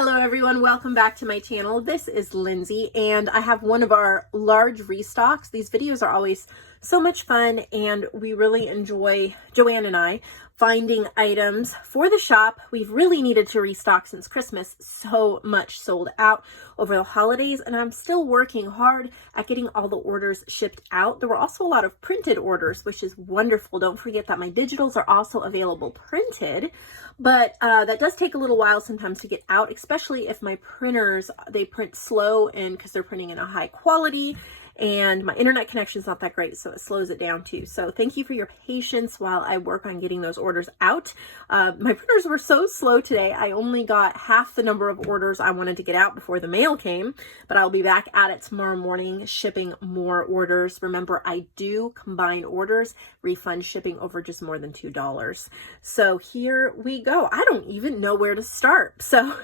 Hello everyone, welcome back to my channel. This is Lindsay and I have one of our large restocks. These videos are always so much fun and we really enjoy, JoAnn and I, finding items for the shop. We've really needed to restock since Christmas. So much sold out over the holidays and I'm still working hard at getting all the orders shipped out. There were also a lot of printed orders, which is wonderful. Don't forget that my digitals are also available printed, but that does take a little while sometimes to get out, especially if my printers, they print slow and because they're printing in a high quality and my internet connection is not that great, so it slows it down too. So thank you for your patience while I work on getting those orders out. My printers were so slow today. I only got half the number of orders I wanted to get out before the mail came, but I'll be back at it tomorrow morning shipping more orders. Remember, I do combine orders, refund shipping over just more than $2. So here we go. I don't even know where to start. So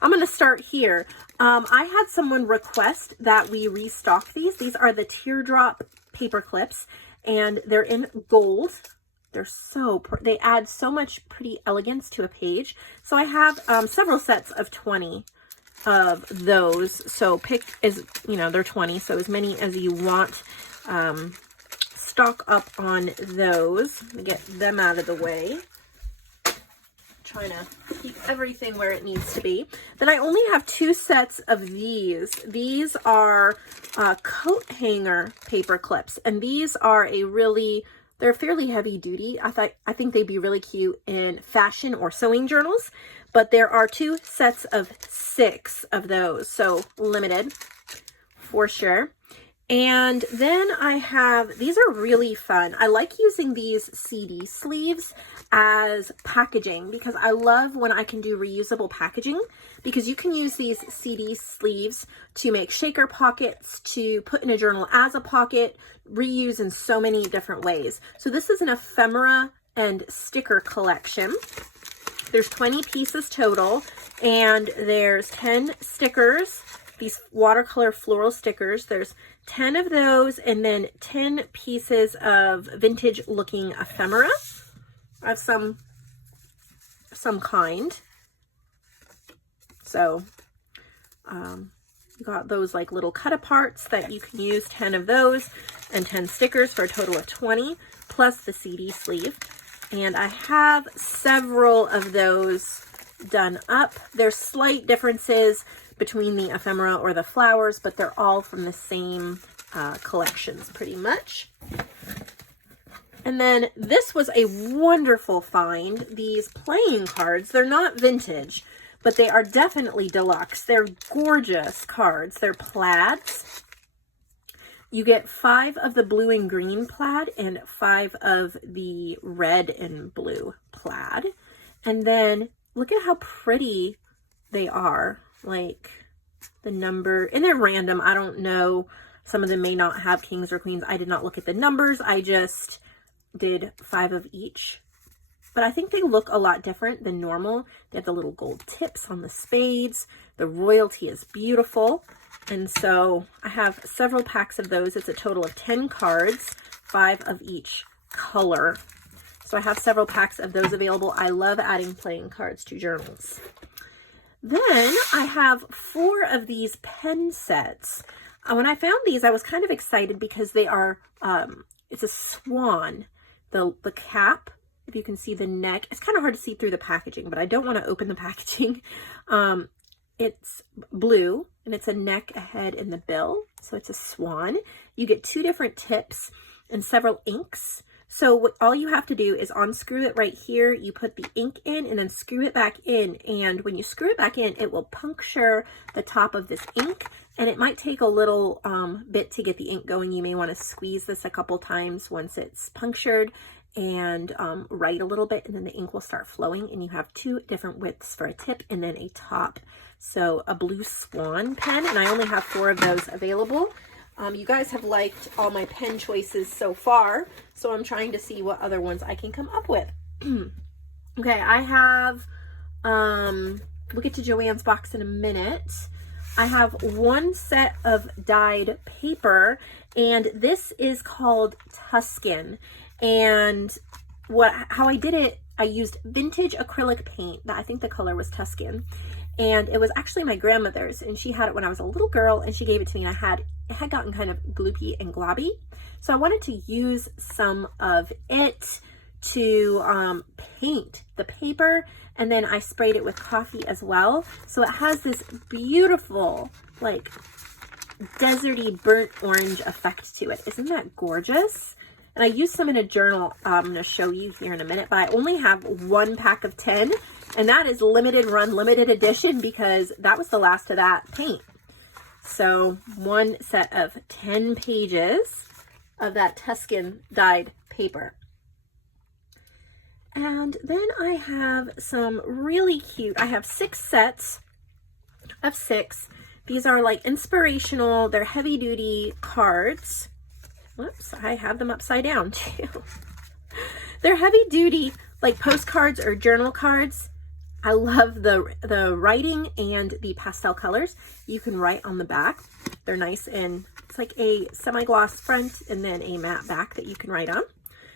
I'm going to start here. I had someone request that we restock these. These are the teardrop paper clips and they're in gold. They're they add so much pretty elegance to a page. So I have several sets of 20 of those. So pick they're 20. So as many as you want. Stock up on those. Let me get them out of the way. Trying to keep everything where it needs to be. Then I only have 2 sets of these. These are coat hanger paper clips, and these are they're fairly heavy duty. I think they'd be really cute in fashion or sewing journals, but there are 2 sets of 6 of those, so limited for sure. And then I have, these are really fun. I like using these CD sleeves as packaging because I love when I can do reusable packaging, because you can use these CD sleeves to make shaker pockets, to put in a journal as a pocket, reuse in so many different ways. So this is an ephemera and sticker collection. There's 20 pieces total and there's 10 stickers, these watercolor floral stickers. There's 10 of those and then 10 pieces of vintage looking ephemera of some kind. So you got those like little cut aparts that you can use, 10 of those and 10 stickers for a total of 20 plus the CD sleeve. And I have several of those done up. There's slight differences between the ephemera or the flowers, but they're all from the same collections pretty much. And then this was a wonderful find. These playing cards, they're not vintage, but they are definitely deluxe. They're gorgeous cards. They're plaids. You get 5 of the blue and green plaid and 5 of the red and blue plaid. And then look at how pretty they are. Like the number, and they're random. I don't know. Some of them may not have kings or queens. I did not look at the numbers. I just did 5 of each. But I think they look a lot different than normal. They have the little gold tips on the spades. The royalty is beautiful. And so I have several packs of those. It's a total of 10 cards, 5 of each color. So I have several packs of those available. I love adding playing cards to journals. Then I have 4 of these pen sets. When I found these, I was kind of excited because they are, it's a swan. The cap, if you can see the neck, it's kind of hard to see through the packaging, but I don't want to open the packaging. It's blue and it's a neck, a head, and the bill. So it's a swan. You get 2 different tips and several inks. So all you have to do is unscrew it right here. You put the ink in and then screw it back in. And when you screw it back in, it will puncture the top of this ink. And it might take a little bit to get the ink going. You may want to squeeze this a couple times once it's punctured and write a little bit. And then the ink will start flowing. And you have 2 different widths for a tip and then a top. So a blue swan pen. And I only have 4 of those available. You guys have liked all my pen choices so far, so I'm trying to see what other ones I can come up with. Okay, I have, we'll get to JoAnn's box in a minute. I have 1 set of dyed paper, and this is called Tuscan. And how I did it I used vintage acrylic paint that I think the color was Tuscan. And it was actually my grandmother's, and she had it when I was a little girl, and she gave it to me, and it had gotten kind of gloopy and globby. So I wanted to use some of it to paint the paper, and then I sprayed it with coffee as well. So it has this beautiful, like, deserty burnt orange effect to it. Isn't that gorgeous? And I used some in a journal I'm going to show you here in a minute, but I only have 1 pack of 10, and that is limited run, limited edition, because that was the last of that paint. So 1 set of 10 pages of that Tuscan dyed paper. And then I have some really cute, I have 6 sets of 6. These are like inspirational, they're heavy duty cards. Whoops, I have them upside down too. They're heavy duty, like postcards or journal cards. I love the writing and the pastel colors. You can write on the back. They're nice, and it's like a semi-gloss front and then a matte back that you can write on.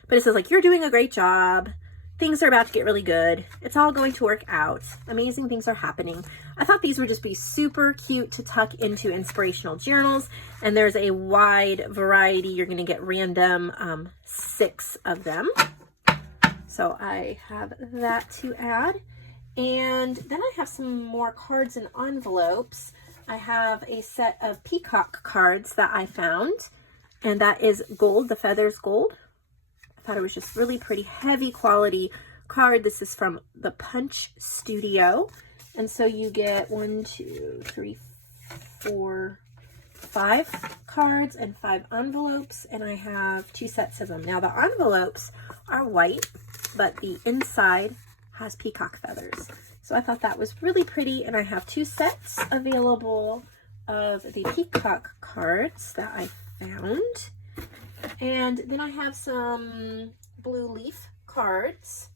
But it says like, you're doing a great job. Things are about to get really good. It's all going to work out. Amazing things are happening. I thought these would just be super cute to tuck into inspirational journals. And there's a wide variety. You're going to get random 6 of them. So I have that to add. And then I have some more cards and envelopes. I have a set of peacock cards that I found. And that is gold, the feathers gold. Thought it was just really pretty, heavy quality card. This is from the Punch Studio, and so you get 1, 2, 3, 4, 5 cards and 5 envelopes, and I have 2 sets of them. Now the envelopes are white, but the inside has peacock feathers, so I thought that was really pretty. And I have 2 sets available of the peacock cards that I found. And then I have some blue leaf cards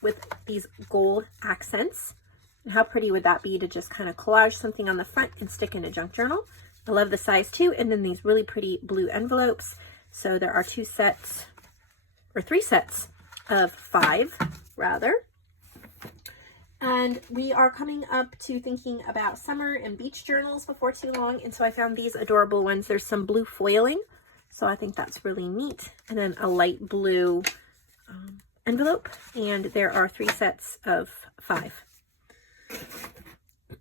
with these gold accents. And how pretty would that be to just kind of collage something on the front and stick in a junk journal? I love the size too. And then these really pretty blue envelopes. So there are 2 sets, or 3 sets of 5 rather. And we are coming up to thinking about summer and beach journals before too long. And so I found these adorable ones. There's some blue foiling. So I think that's really neat. And then a light blue envelope. And there are 3 sets of 5.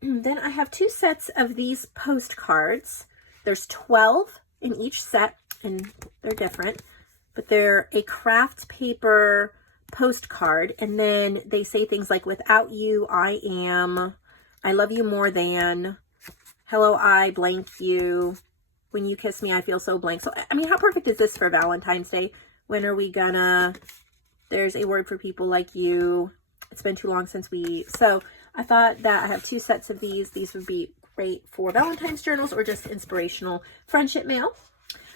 Then I have 2 sets of these postcards. There's 12 in each set, and they're different. But they're a craft paper postcard. And then they say things like, without you, I am. I love you more than. Hello, I blank you. When you kiss me, I feel so blank. So, I mean, how perfect is this for Valentine's Day? When are we gonna, there's a word for people like you. It's been too long since so I thought that I have 2 sets of these. These would be great for Valentine's journals or just inspirational friendship mail.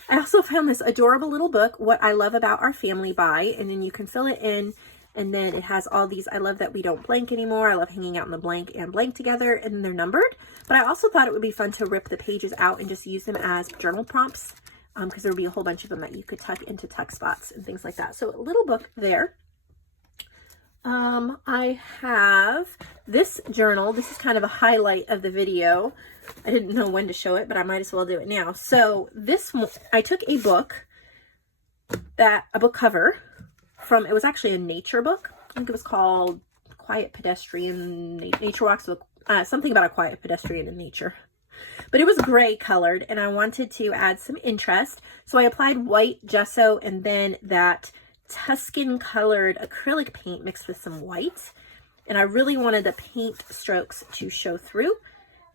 I also found this adorable little book, What I Love About Our Family By, and then you can fill it in. And then it has all these, I love that we don't blank anymore. I love hanging out in the blank and blank together, and they're numbered. But I also thought it would be fun to rip the pages out and just use them as journal prompts, because there would be a whole bunch of them that you could tuck into tuck spots and things like that. So a little book there. I have this journal. This is kind of a highlight of the video. I didn't know when to show it, but I might as well do it now. So this one, I took a book, a book cover, it was actually a nature book. I think it was called Quiet Pedestrian, Nature Walks with, something about a quiet pedestrian in nature. But it was gray colored, and I wanted to add some interest. So I applied white gesso and then that Tuscan colored acrylic paint mixed with some white. And I really wanted the paint strokes to show through.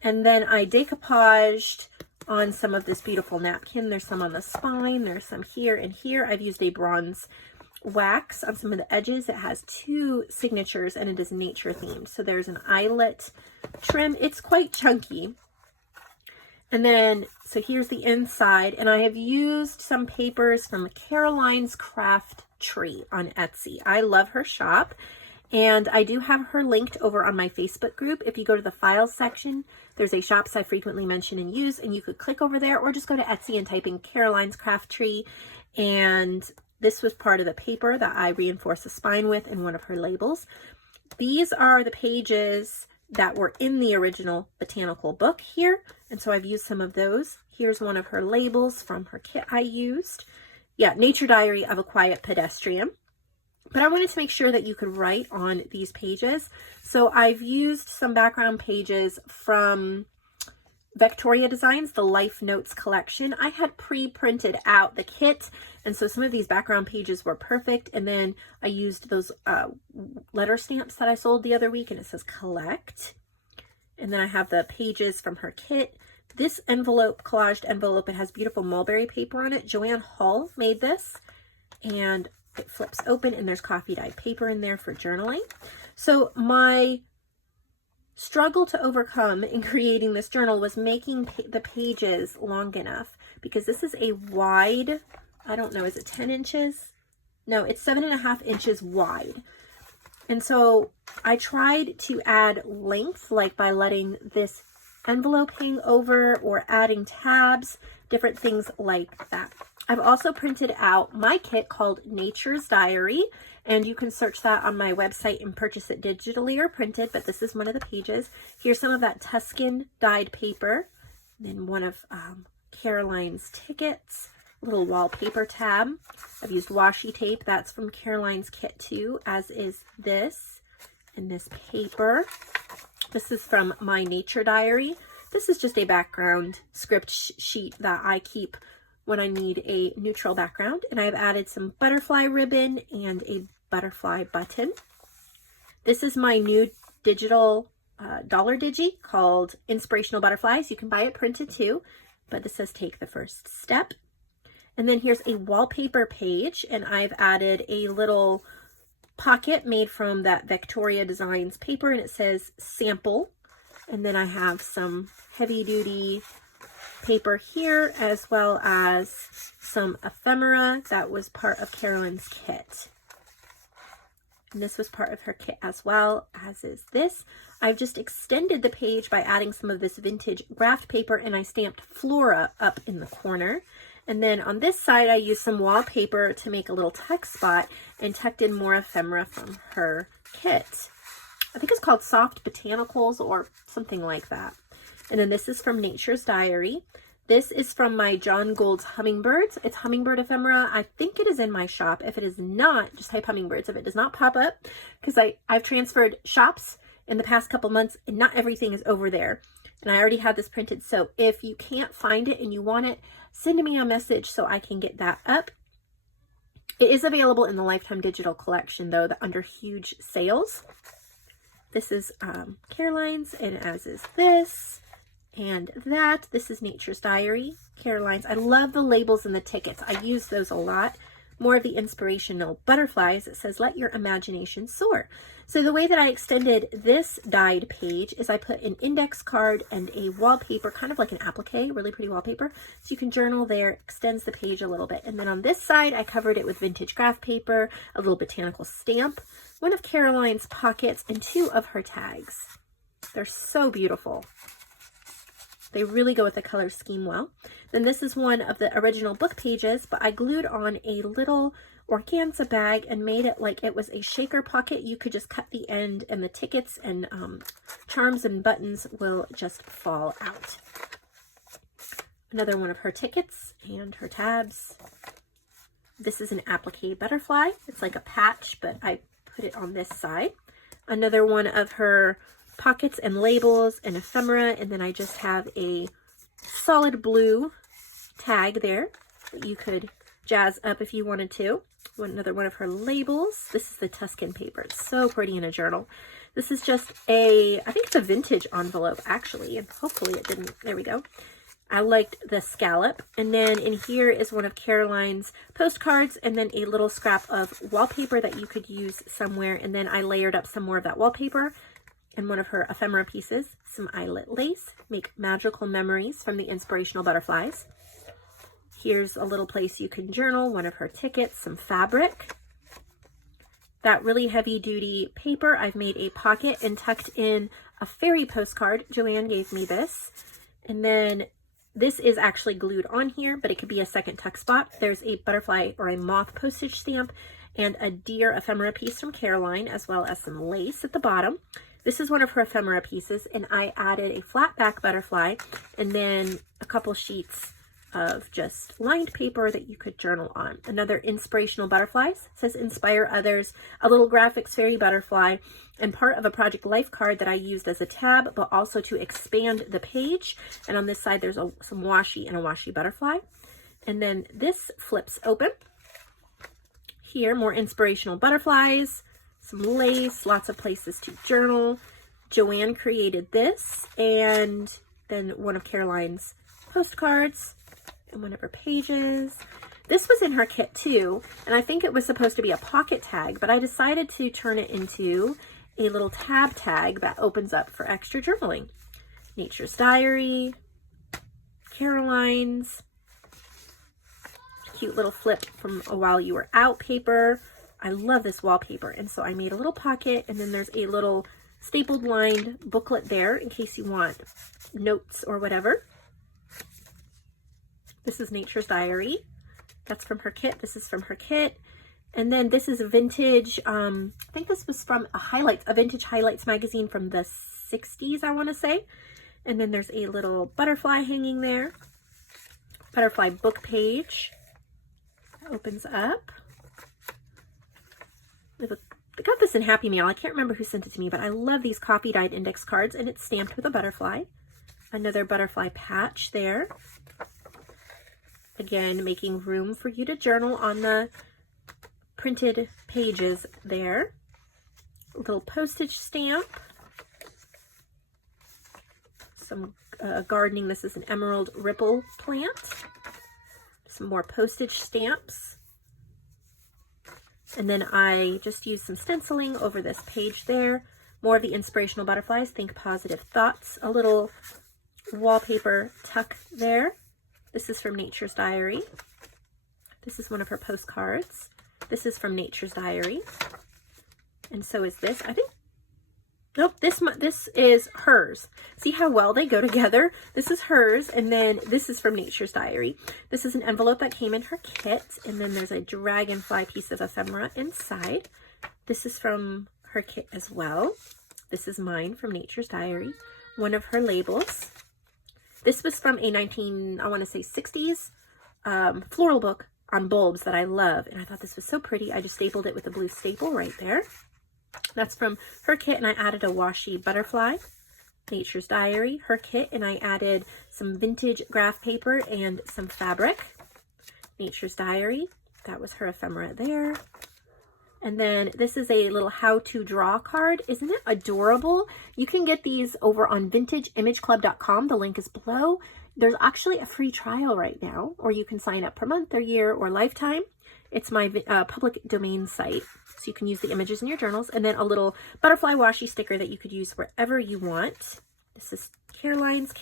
And then I decoupaged on some of this beautiful napkin. There's some on the spine, there's some here and here. I've used a bronze wax on some of the edges. It has 2 signatures and it is nature themed. So there's an eyelet trim. It's quite chunky. And then, so here's the inside, and I have used some papers from Caroline's Craft Tree on Etsy. I love her shop, and I do have her linked over on my Facebook group. If you go to the files section, there's a shops I frequently mention and use, and you could click over there or just go to Etsy and type in Caroline's Craft Tree, and This was part of the paper that I reinforced the spine with in one of her labels. These are the pages that were in the original botanical book here, and so I've used some of those. Here's one of her labels from her kit I used. Yeah, Nature Diary of a Quiet Pedestrian. But I wanted to make sure that you could write on these pages. So I've used some background pages from Victoria Designs, the Life Notes collection. I had pre-printed out the kit, and so some of these background pages were perfect. And then I used those letter stamps that I sold the other week, and it says collect. And then I have the pages from her kit. This envelope, collaged envelope, it has beautiful mulberry paper on it. JoAnn Hohl made this, and it flips open and there's coffee dyed paper in there for journaling. So my struggle to overcome in creating this journal was making the pages long enough, because this is a wide, I don't know, is it 10 inches? No, it's 7.5 inches wide. And so I tried to add length, like by letting this envelope hang over or adding tabs, different things like that. I've also printed out my kit called Nature's Diary, and you can search that on my website and purchase it digitally or printed, but this is one of the pages. Here's some of that Tuscan dyed paper, and then one of Caroline's tickets, little wallpaper tab. I've used washi tape, that's from Caroline's kit too, as is this, and this paper. This is from my Nature Diary. This is just a background script sheet that I keep when I need a neutral background, and I've added some butterfly ribbon and a butterfly button. This is my new digital dollar digi called Inspirational Butterflies. You can buy it printed too, but this says take the first step. And then here's a wallpaper page, and I've added a little pocket made from that Victoria Designs paper, and it says sample. And then I have some heavy duty paper here, as well as some ephemera that was part of Caroline's kit. And this was part of her kit as well, as is this. I've just extended the page by adding some of this vintage graph paper, and I stamped Flora up in the corner. And then on this side, I used some wallpaper to make a little text spot and tucked in more ephemera from her kit. I think it's called Soft Botanicals or something like that. And then this is from Nature's Diary. This is from my John Gould's Hummingbirds. It's hummingbird ephemera. I think it is in my shop. If it is not, just type hummingbirds. If it does not pop up, because I've transferred shops in the past couple months and not everything is over there. And I already had this printed. So if you can't find it and you want it, send me a message so I can get that up. It is available in the Lifetime Digital Collection though, under huge sales. This is Caroline's, and as is this and that. This is Nature's Diary, Caroline's. I love the labels and the tickets. I use those a lot. More of the inspirational butterflies. It says, let your imagination soar. So the way that I extended this dyed page is I put an index card and a wallpaper, kind of like an applique, really pretty wallpaper. So you can journal there, extends the page a little bit. And then on this side, I covered it with vintage graph paper, a little botanical stamp, one of Caroline's pockets, and 2 of her tags. They're so beautiful. They really go with the color scheme well. Then this is one of the original book pages, but I glued on a little organza bag and made it like it was a shaker pocket. You could just cut the end, and the tickets and charms and buttons will just fall out. Another one of her tickets and her tabs. This is an applique butterfly. It's like a patch, but I put it on this side. Another one of her pockets and labels and ephemera, and then I just have a solid blue tag there that you could jazz up if you wanted to. Another one of her labels. This is the Tuscan paper. It's so pretty in a journal. This is just I think it's a vintage envelope actually, and hopefully it didn't, there we go. I liked the scallop. And then in here is one of Caroline's postcards, and then a little scrap of wallpaper that you could use somewhere. And then I layered up some more of that wallpaper and one of her ephemera pieces, some eyelet lace, make magical memories from the Inspirational Butterflies. Here's a little place you can journal, one of her tickets, some fabric. That really heavy duty paper, I've made a pocket and tucked in a fairy postcard. JoAnn gave me this. And then This is actually glued on here, but it could be a second tuck spot. There's a butterfly or a moth postage stamp and a deer ephemera piece from Caroline, as well as some lace at the bottom. This is one of her ephemera pieces, and I added a flat back butterfly and then a couple sheets of just lined paper that you could journal on. Another inspirational butterflies, it says inspire others, a little graphics fairy butterfly, and part of a Project Life card that I used as a tab, but also to expand the page. And on this side, there's some washi and a washi butterfly. And then this flips open. Here, more inspirational butterflies, some lace, lots of places to journal. JoAnn created this, and then one of Caroline's postcards and one of her pages. This was in her kit too, and I think it was supposed to be a pocket tag, but I decided to turn it into a little tab tag that opens up for extra journaling. Nature's Diary, Caroline's, cute little flip from a While You Were Out paper. I love this wallpaper, and so I made a little pocket, and then there's a little stapled lined booklet there in case you want notes or whatever. This is Nature's Diary. That's from her kit. This is from her kit. And then this is a vintage, I think this was from a vintage highlights magazine from the 60s, I want to say. And then there's a little butterfly hanging there. Butterfly book page. Opens up. I got this in Happy Mail. I can't remember who sent it to me, but I love these coffee dyed index cards, and it's stamped with a butterfly. Another butterfly patch there. Again, making room for you to journal on the printed pages there. A little postage stamp. Some gardening. This is an emerald ripple plant. Some more postage stamps. And then I just used some stenciling over this page there. More of the inspirational butterflies. Think positive thoughts. A little wallpaper tuck there. This is from Nature's Diary. This is one of her postcards. This is from Nature's Diary. And so is this. I think, nope, this is hers. See how well they go together? This is hers, and then this is from Nature's Diary. This is an envelope that came in her kit, and then there's a dragonfly piece of ephemera inside. This is from her kit as well. This is mine from Nature's Diary. One of her labels. This was from a 60s floral book on bulbs that I love, and I thought this was so pretty. I just stapled it with a blue staple right there. That's from her kit, and I added a washi butterfly. Nature's Diary, her kit, and I added some vintage graph paper and some fabric. Nature's Diary, that was her ephemera there. And then this is a little how to draw card. Isn't it adorable? You can get these over on vintageimageclub.com. The link is below. There's actually a free trial right now, or you can sign up per month or year or lifetime. It's my public domain site, so you can use the images in your journals. And then a little butterfly washi sticker that you could use wherever you want. This is Caroline's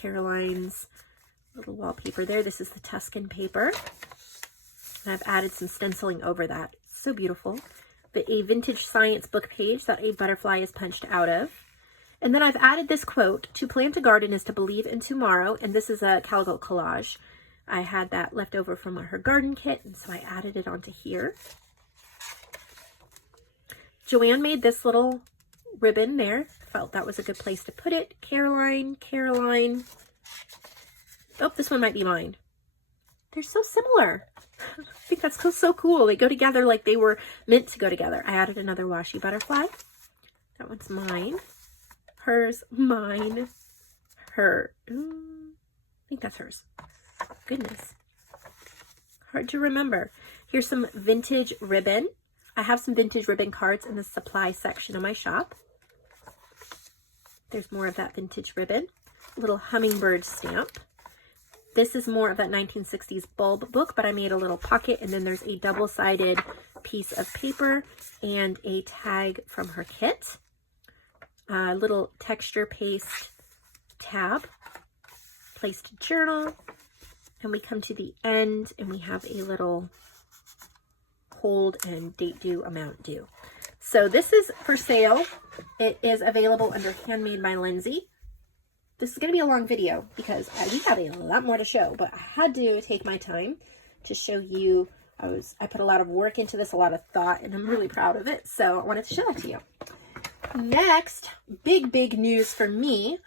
little wallpaper there. This is the Tuscan paper. And I've added some stenciling over that. So beautiful. But a vintage science book page that a butterfly is punched out of. And then I've added this quote, "To plant a garden is to believe in tomorrow." And this is a calico collage. I had that left over from her garden kit, and so I added it onto here. JoAnn made this little ribbon there. Felt that was a good place to put it. Caroline. Oh, this one might be mine. They're so similar. I think that's so cool. They go together like they were meant to go together. I added another washi butterfly. That one's mine. Hers, mine, her. I think that's hers. Goodness. Hard to remember. Here's some vintage ribbon. I have some vintage ribbon cards in the supply section of my shop. There's more of that vintage ribbon. A little hummingbird stamp. This is more of that 1960s bulb book, but I made a little pocket, and then there's a double-sided piece of paper and a tag from her kit. A little texture paste tab, place to journal, and we come to the end, and we have a little hold and date due, amount due. So this is for sale. It is available under Handmade by Lindsay. this is going to be a long video because we have a lot more to show, but I had to take my time to show you. I put a lot of work into this, a lot of thought, and I'm really proud of it. So I wanted to show that to you. Next, big news for me.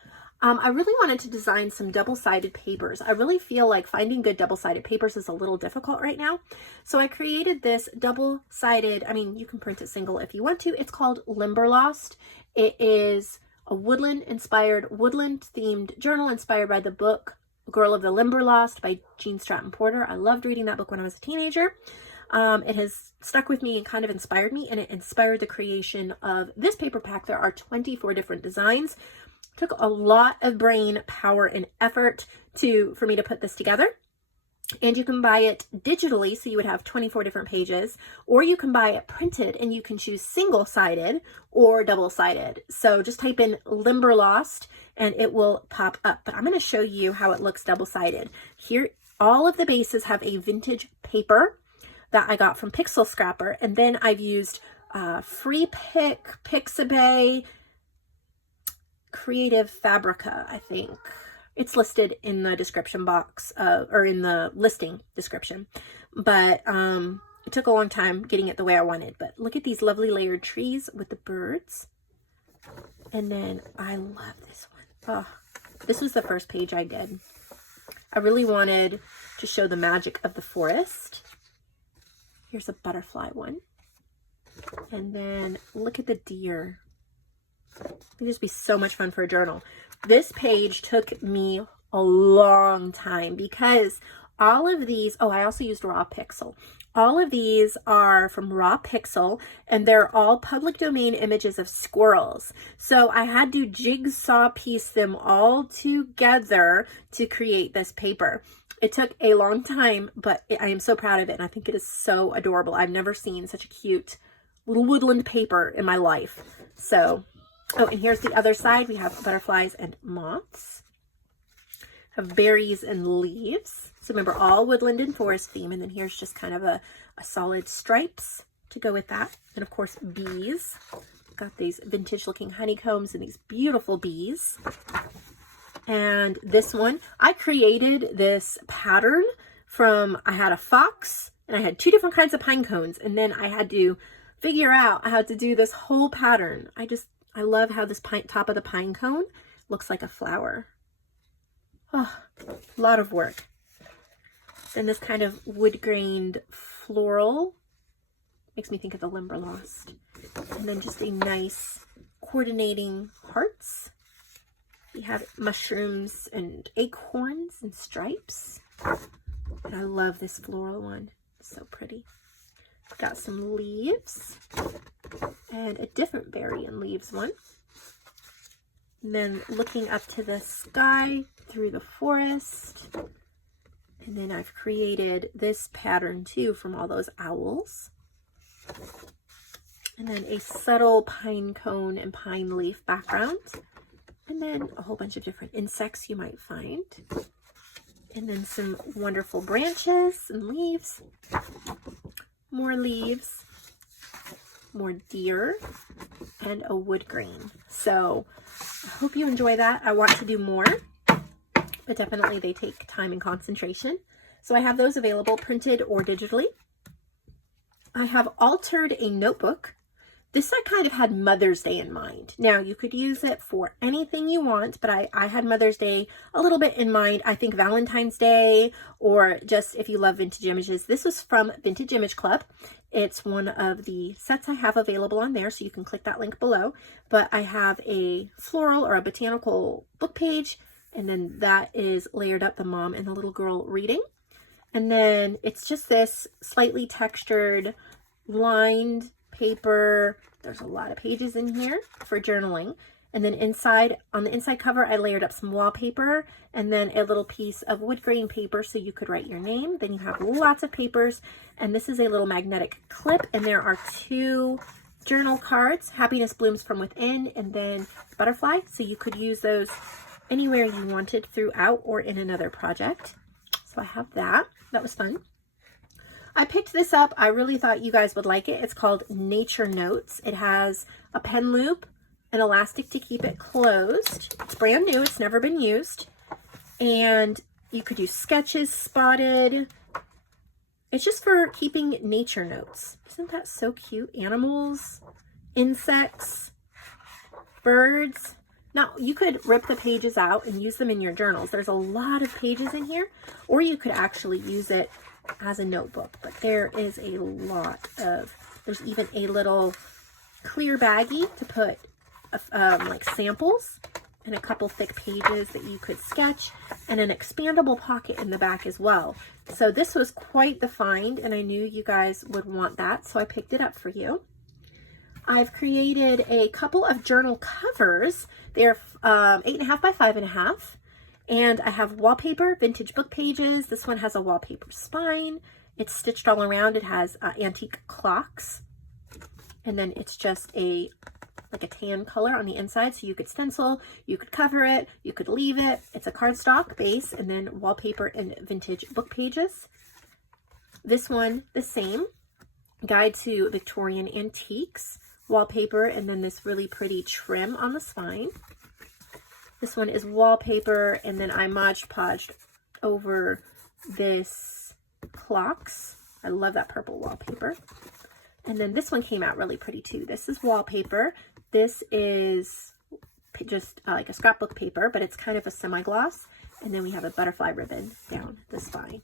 I really wanted to design some double-sided papers. I really feel like finding good double-sided papers is a little difficult right now. So I created this double-sided, I mean, you can print it single if you want to. It's called Limberlost. It is a woodland-inspired, woodland-themed journal inspired by the book Girl of the Limberlost by Jean Stratton Porter. I loved reading that book when I was a teenager. It has stuck with me and kind of inspired me, and it inspired the creation of this paper pack. There are 24 different designs. Took a lot of brain power and effort for me to put this together. And you can buy it digitally, so you would have 24 different pages, or you can buy it printed and you can choose single-sided or double-sided. So just type in Limberlost and it will pop up. But I'm going to show you how it looks double-sided. Here, all of the bases have a vintage paper that I got from Pixel Scrapper, and then I've used Free Pick, Pixabay, Creative Fabrica, I think. It's listed in the description box, or in the listing description. But it took a long time getting it the way I wanted. But look at these lovely layered trees with the birds. And then I love this one. Oh, this was the first page I did. I really wanted to show the magic of the forest. Here's a butterfly one. And then look at the deer. It'd just be so much fun for a journal. This page took me a long time because all of these, oh, I also used Raw Pixel. All of these are from Raw Pixel, and they're all public domain images of squirrels. So I had to jigsaw piece them all together to create this paper. It took a long time, but I am so proud of it, and I think it is so adorable. I've never seen such a cute little woodland paper in my life. So, oh, and here's the other side. We have butterflies and moths. Have berries and leaves. So remember, all woodland and forest theme. And then here's just kind of a solid stripes to go with that. And of course, bees. Got these vintage looking honeycombs and these beautiful bees. And this one, I created this pattern from, I had a fox and I had 2 different kinds of pine cones. And then I had to figure out how to do this whole pattern. I love how this top of the pine cone looks like a flower. Oh, a lot of work. Then this kind of wood-grained floral makes me think of the Limberlost. And then just a nice coordinating hearts. We have mushrooms and acorns and stripes. And I love this floral one. It's so pretty. Got some leaves and a different berry and leaves one. And then looking up to the sky through the forest. And then I've created this pattern too from all those owls. And then a subtle pine cone and pine leaf background. And then a whole bunch of different insects you might find. And then some wonderful branches and leaves. More leaves, more deer, and a wood grain. So I hope you enjoy that. I want to do more, but definitely they take time and concentration. So I have those available printed or digitally. I have altered a notebook. This I kind of had Mother's Day in mind. Now you could use it for anything you want, but I had Mother's Day a little bit in mind. I think Valentine's Day, or just if you love vintage images. This was from Vintage Image Club. It's one of the sets I have available on there, so you can click that link below. But I have a floral or a botanical book page, and then that is layered up, the mom and the little girl reading. And then it's just this slightly textured, lined paper. There's a lot of pages in here for journaling. And then inside, on the inside cover, I layered up some wallpaper and then a little piece of wood grain paper so you could write your name. Then you have lots of papers, and this is a little magnetic clip, and there are 2 journal cards, Happiness Blooms from Within, and then Butterfly. So you could use those anywhere you wanted throughout or in another project. So I have that. That was fun. I picked this up. I really thought you guys would like it. It's called Nature Notes. It has a pen loop an elastic to keep it closed. It's brand new, it's never been used. And you could use sketches, spotted. It's just for keeping nature notes. Isn't that so cute? Animals, insects, birds. Now, you could rip the pages out and use them in your journals. There's a lot of pages in here, or you could actually use it as a notebook. But there is a lot of, there's even a little clear baggie to put like samples and a couple thick pages that you could sketch, and an expandable pocket in the back as well. So this was quite the find, and I knew you guys would want that, so I picked it up for you. I've created a couple of journal covers. They're 8.5 by 5.5, and I have wallpaper, vintage book pages. This one has a wallpaper spine. It's stitched all around. It has antique clocks, and then it's just like a tan color on the inside, so you could stencil, you could cover it, you could leave it. It's a cardstock base, and then wallpaper and vintage book pages. This one, the same. Guide to Victorian Antiques, wallpaper, and then this really pretty trim on the spine. This one is wallpaper, and then I Mod Podged over this clocks. I love that purple wallpaper. And then this one came out really pretty too. This is wallpaper. This is just like a scrapbook paper, but it's kind of a semi-gloss. And then we have a butterfly ribbon down the spine.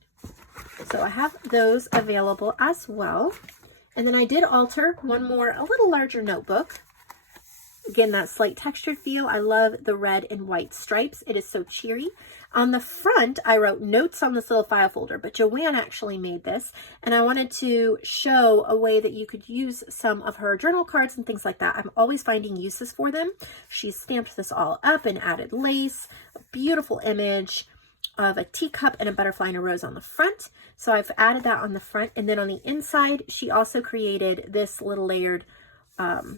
So I have those available as well. And then I did alter one more, a little larger notebook. Again, that slight textured feel. I love the red and white stripes. It is so cheery. On the front, I wrote notes on this little file folder, but JoAnn actually made this, and I wanted to show a way that you could use some of her journal cards and things like that. I'm always finding uses for them. She's stamped this all up and added lace, a beautiful image of a teacup and a butterfly and a rose on the front. So I've added that on the front, and then on the inside, she also created this little layered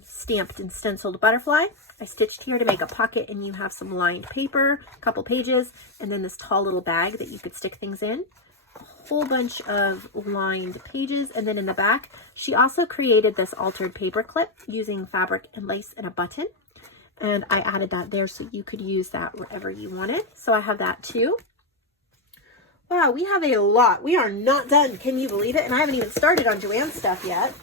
stamped and stenciled butterfly. I stitched here to make a pocket, and you have some lined paper, a couple pages, and then this tall little bag that you could stick things in. A whole bunch of lined pages, and then in the back, she also created this altered paper clip using fabric and lace and a button. And I added that there so you could use that wherever you wanted. So I have that too. Wow, we have a lot. We are not done. Can you believe it? And I haven't even started on JoAnn's stuff yet.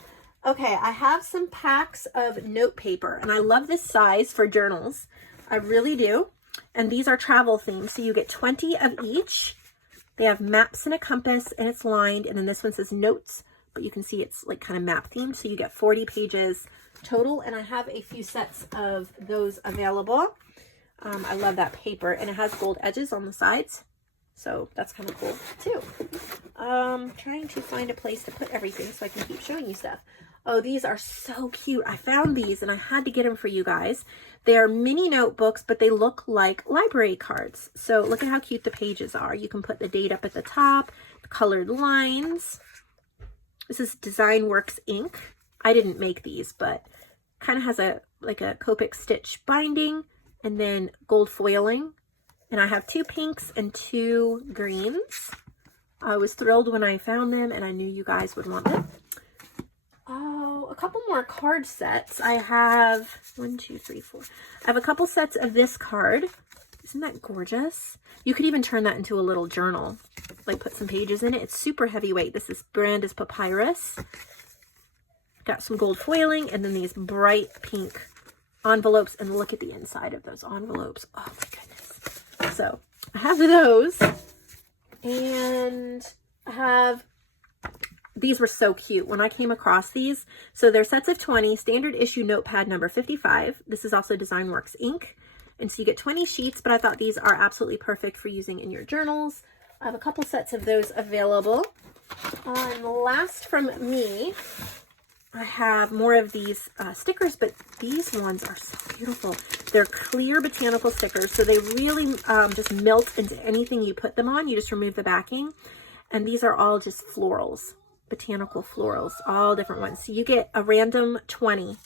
Okay, I have some packs of note paper, and I love this size for journals. I really do. And these are travel themed, so you get 20 of each. They have maps and a compass, and it's lined, and then this one says notes, but you can see it's like kind of map themed, so you get 40 pages total, and I have a few sets of those available. I love that paper, and it has gold edges on the sides, so that's kind of cool too. Trying to find a place to put everything so I can keep showing you stuff. Oh, these are so cute. I found these and I had to get them for you guys. They are mini notebooks, but they look like library cards. So look at how cute the pages are. You can put the date up at the top, the colored lines. This is Design Works ink. I didn't make these, but kind of has like a Copic stitch binding and then gold foiling. And I have 2 pinks and 2 greens. I was thrilled when I found them, and I knew you guys would want them. Oh, a couple more card sets. I have 1, 2, 3, 4. I have a couple sets of this card. Isn't that gorgeous? You could even turn that into a little journal, like put some pages in it. It's super heavyweight. This brand is Papyrus. Got some gold foiling, and then these bright pink envelopes, and look at the inside of those envelopes. Oh my goodness. So I have those, and I have, these were so cute when I came across these. So they're sets of 20, standard issue notepad number 55. This is also Design Works ink. And so you get 20 sheets, but I thought these are absolutely perfect for using in your journals. I have a couple sets of those available. And last from me, I have more of these stickers, but these ones are so beautiful. They're clear botanical stickers, so they really just melt into anything you put them on. You just remove the backing. And these are all just florals, botanical florals, all different ones. So you get a random 20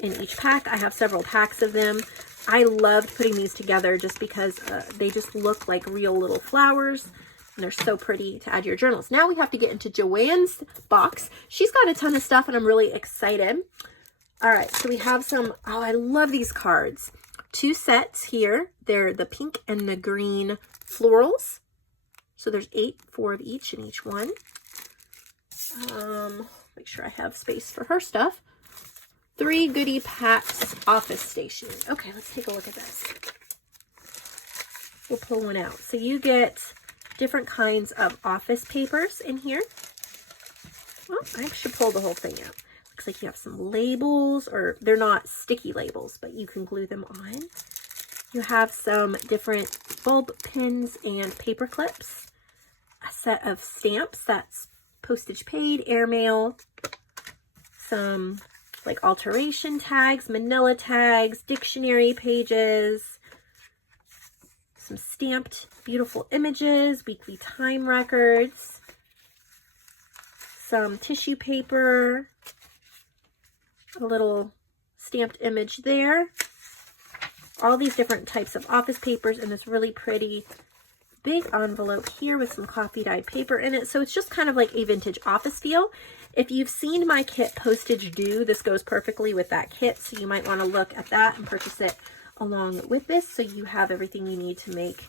in each pack. I have several packs of them. I loved putting these together just because they just look like real little flowers. And they're so pretty to add to your journals. Now we have to get into JoAnn's box. She's got a ton of stuff, and I'm really excited. All right, so we have some, oh, I love these cards. 2 sets here. They're the pink and the green florals. So there's 8, 4 of each in each one. Make sure I have space for her stuff. 3 goodie packs office station. Okay, let's take a look at this. We'll pull one out. So you get different kinds of office papers in here. Well, I should pull the whole thing out. Looks like you have some labels, or they're not sticky labels, but you can glue them on. You have some different bulb pins and paper clips. A set of stamps, that's postage paid, airmail. Some like alteration tags, manila tags, dictionary pages. Some stamped beautiful images, weekly time records. Some tissue paper. A little stamped image there. All these different types of office papers in this really pretty big envelope here with some coffee dyed paper in it. So it's just kind of like a vintage office feel. If you've seen my kit Postage Due, this goes perfectly with that kit. So you might want to look at that and purchase it along with this. So you have everything you need to make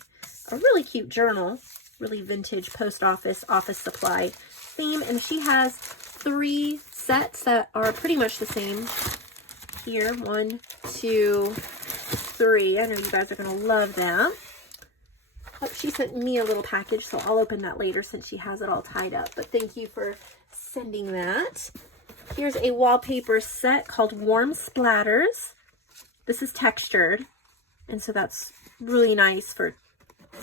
a really cute journal, really vintage post office supply theme. And she has 3 sets that are pretty much the same here. 1, 2, 3. I know you guys are going to love them. Oh, she sent me a little package, so I'll open that later since she has it all tied up. But thank you for sending that. Here's a wallpaper set called Warm Splatters. This is textured, and so that's really nice for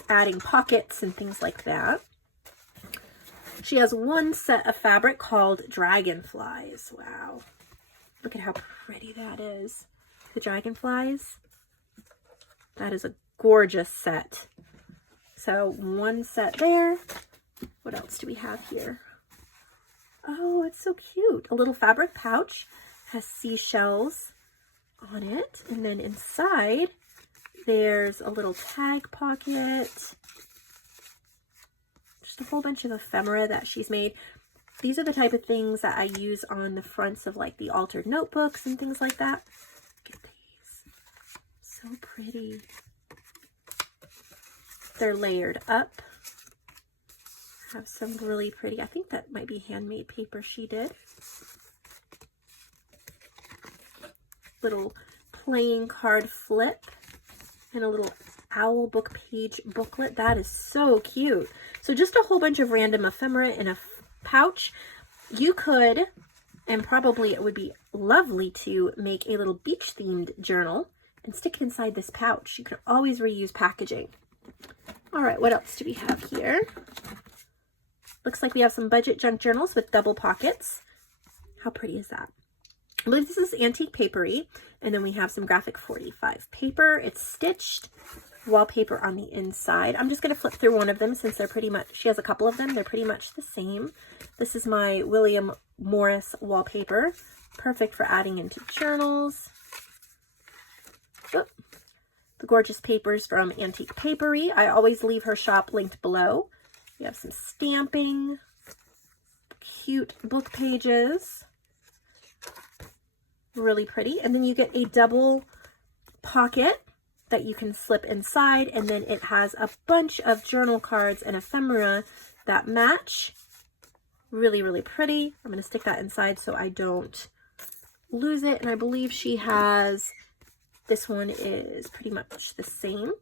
adding pockets and things like that. She has 1 set of fabric called Dragonflies. Wow. Look at how pretty that is. The dragonflies. That is a gorgeous set. So 1 set there. What else do we have here? Oh, it's so cute. A little fabric pouch. Has seashells on it. And then inside, there's a little tag pocket. Just a whole bunch of ephemera that she's made. These are the type of things that I use on the fronts of like the altered notebooks and things like that. Look at these. So pretty. They're layered up. Have some really pretty, I think that might be handmade paper she did. Little playing card flip and a little owl book page booklet. That is so cute. So just a whole bunch of random ephemera in a pouch. You could, and probably it would be lovely to make a little beach themed journal and stick it inside this pouch. You can always reuse packaging. All right, what else do we have here? Looks like we have some budget junk journals with double pockets. How pretty is that? I believe this is antique papery, and then we have some graphic 45 paper. It's stitched wallpaper on the inside. I'm just going to flip through one of them since they're pretty much, she has a couple of them. They're pretty much the same. This is my William Morris wallpaper. Perfect for adding into journals. Oh, the gorgeous papers from Antique Papery. I always leave her shop linked below. We have some stamping, cute book pages. Really pretty. And then you get a double pocket that you can slip inside, and then it has a bunch of journal cards and ephemera that match. Really, really pretty. I'm going to stick that inside so I don't lose it. And I believe she has, this one is pretty much the same.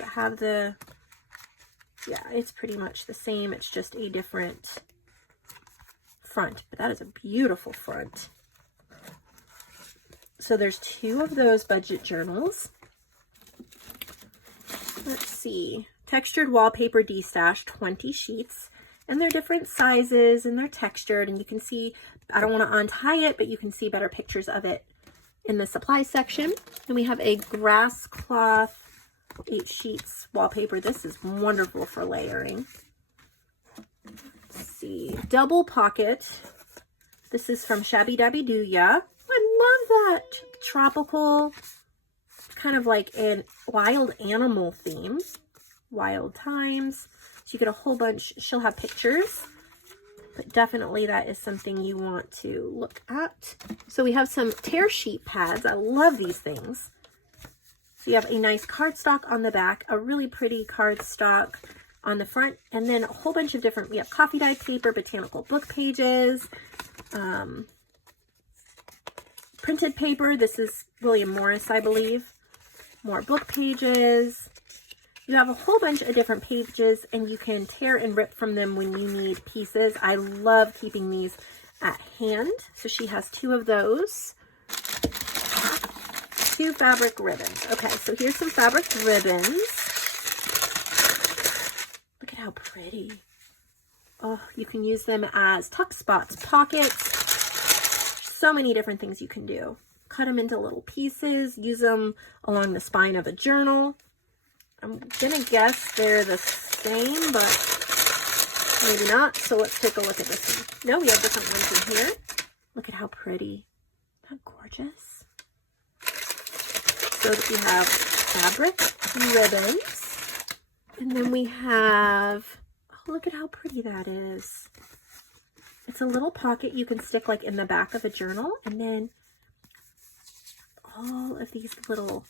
I have the, yeah, it's pretty much the same. It's just a different front, but that is a beautiful front. So there's 2 of those budget journals. Let's see. Textured wallpaper D-stash, 20 sheets. And they're different sizes and they're textured. And you can see, I don't want to untie it, but you can see better pictures of it in the supply section. And we have a grass cloth 8 sheets wallpaper. This is wonderful for layering. Let's see. Double pocket. This is from Shabby Dabby Doo Ya. I love that tropical, kind of like a wild animal theme, wild times. So you get a whole bunch. She'll have pictures but definitely that is something you want to look at. So we have some tear sheet pads. I love these things. So you have a nice cardstock on the back, a really pretty cardstock on the front, and then a whole bunch of different, we have coffee dye paper, botanical book pages, printed paper. This is William Morris, I believe. More book pages. You have a whole bunch of different pages, and you can tear and rip from them when you need pieces. I love keeping these at hand. So she has 2 of those. 2 fabric ribbons. Okay, so here's some fabric ribbons. Look at how pretty. Oh, you can use them as tuck spots, pockets. So many different things you can do. Cut them into little pieces. Use them along the spine of a journal. I'm gonna guess they're the same, but maybe not. So let's take a look at this one. No, we have different ones in here. Look at how pretty. Isn't that gorgeous? So that we have fabric and ribbons. And then we have, oh, look at how pretty that is. It's a little pocket you can stick like in the back of a journal. And then all of these little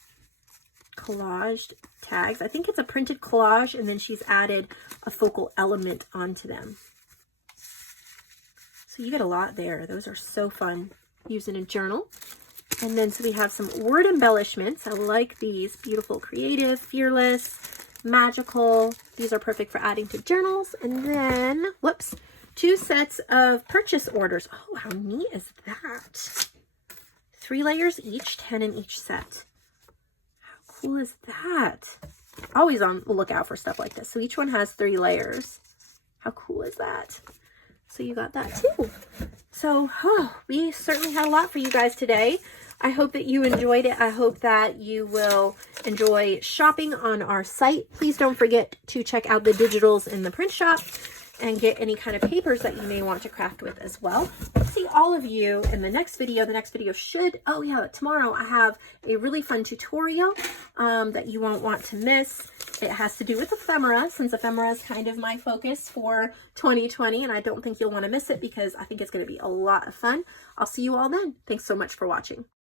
collaged tags. I think it's a printed collage, and then she's added a focal element onto them. So you get a lot there. Those are so fun. Use in a journal. And then so we have some word embellishments. I like these. Beautiful, creative, fearless, magical. These are perfect for adding to journals. And then, whoops, 2 sets of purchase orders. Oh, how neat is that? 3 layers each, 10 in each set. How cool is that? Always on the lookout for stuff like this. So each one has 3 layers. How cool is that? So you got that too. So we certainly had a lot for you guys today. I hope that you enjoyed it. I hope that you will enjoy shopping on our site. Please don't forget to check out the digitals in the print shop and get any kind of papers that you may want to craft with as well. See all of you in the next video. The next video should, oh yeah, tomorrow I have a really fun tutorial that you won't want to miss. It has to do with ephemera, since ephemera is kind of my focus for 2020, and I don't think you'll want to miss it because I think it's going to be a lot of fun. I'll see you all then. Thanks so much for watching.